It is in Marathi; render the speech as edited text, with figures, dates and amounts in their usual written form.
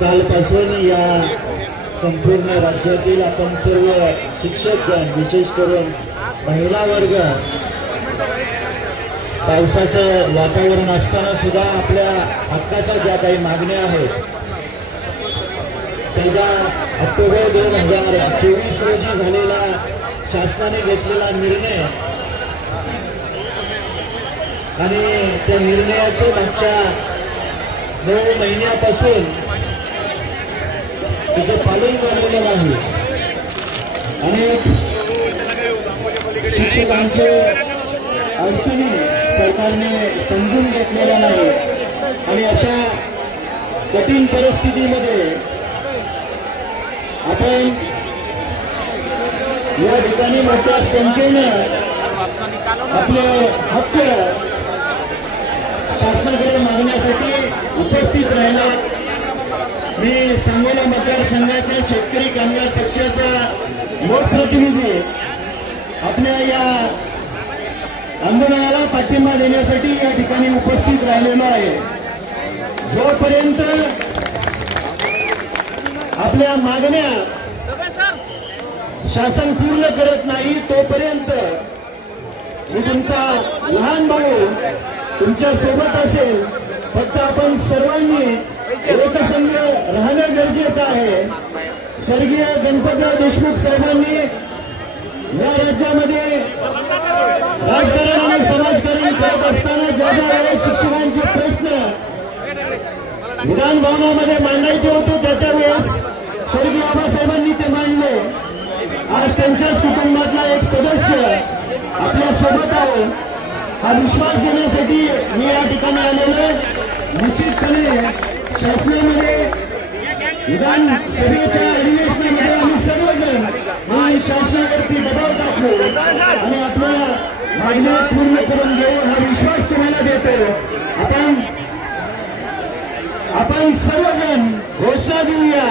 कालपासून या संपूर्ण राज्यातील आपण सर्व शिक्षकगण विशेष करून महिला वर्ग पावसाचं वातावरण असताना सुद्धा आपल्या हक्काच्या ज्या काही मागण्या आहेत 14 ऑक्टोबर 2024 रोजी झालेला शासनाने घेतलेला निर्णय आणि त्या निर्णयाचे मागच्या 9 महिन्यापासून त्याचं पालन झालेलं नाही। अनेक शिक्षकांचे अडचणी सरकारने समजून घेतलेल्या नाही आणि अशा कठीण परिस्थितीमध्ये आपण या ठिकाणी मोठ्या संख्येनं आपले हक्क शासनाकडे मागण्यासाठी उपस्थित राहिला। मी सांगोला मतदारसंघाचा शेतकरी कामगार पक्षाचा लोकप्रतिनिधी आपल्या या आंदोलनाला पाठिंबा देण्यासाठी या ठिकाणी उपस्थित राहिलेलो आहे। जोपर्यंत आपल्या मागण्या शासन पूर्ण करत नाही तोपर्यंत मी तुमचा लहान भाऊ तुमच्या सोबत असेल। फक्त आपण सर्वांनी एकसंघ राहणं गरजेचं आहे। स्वर्गीय गणपतराव देशमुख साहेबांनी या राज्यामध्ये राजकारण आणि समाजकारण करत असताना ज्या ज्या वेळेस शिक्षकांचे प्रश्न विधान भवनामध्ये मांडायचे होते त्या वेळेस स्वर्गीय आबासाहेबांनी ते मांडले। आज त्यांच्याच कुटुंबातला एक सदस्य आपल्या सोबत आहे हा विश्वास देण्यासाठी मी या ठिकाणी आलेलो। निश्चितपणे शासनामध्ये विधानसभेच्या अधिवेशनामध्ये आम्ही सर्वजण शासनावरती दबाव टाकलो आणि आपल्या मागण्या पूर्ण करून घेऊ हा विश्वास तुम्हाला देतो। आपण सर्वजण घोषणा देऊया